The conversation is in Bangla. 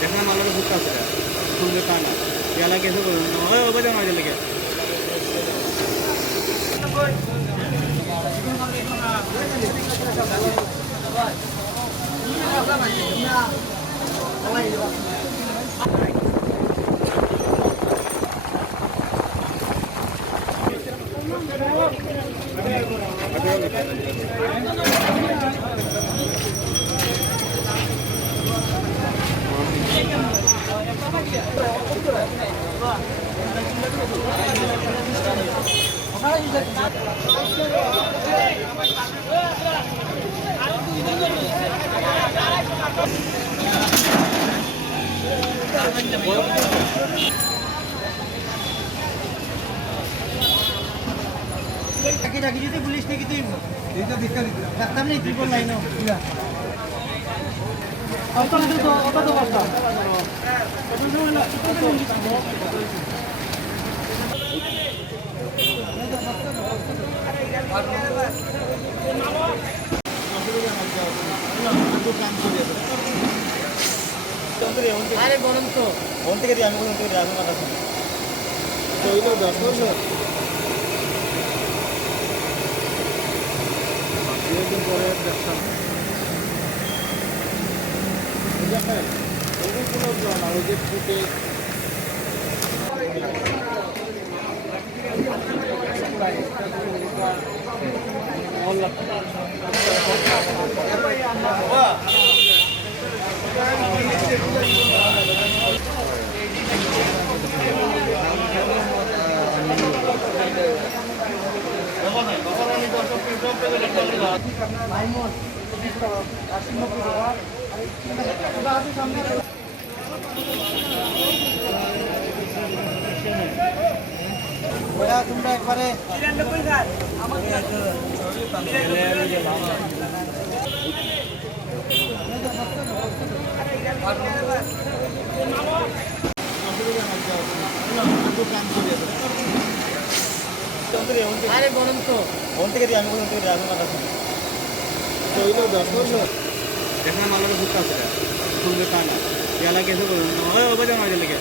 দেখলাম আলাদা ঘুরতে আসে সুন্দর কানা গেলা গেছে বাজার মাঝে লেগে যদি পুলিশ থেকে তুই রাখতাম নেই তুই বললাই না আরে গরম তো ফোন থেকে দিয়ে আমি ফোন থেকে আমি কথা শুনি পরে দেখতাম যে ফুটে তোমরা একবারে আরে গরম তো ফোন থেকে দিয়ে আমি ফোন থেকে আমি কথা শুনি দেখলাম আলাদা ঘুরতে আসে সুন্দর কানা গেলা গেছে বাজার মাঝে লেগে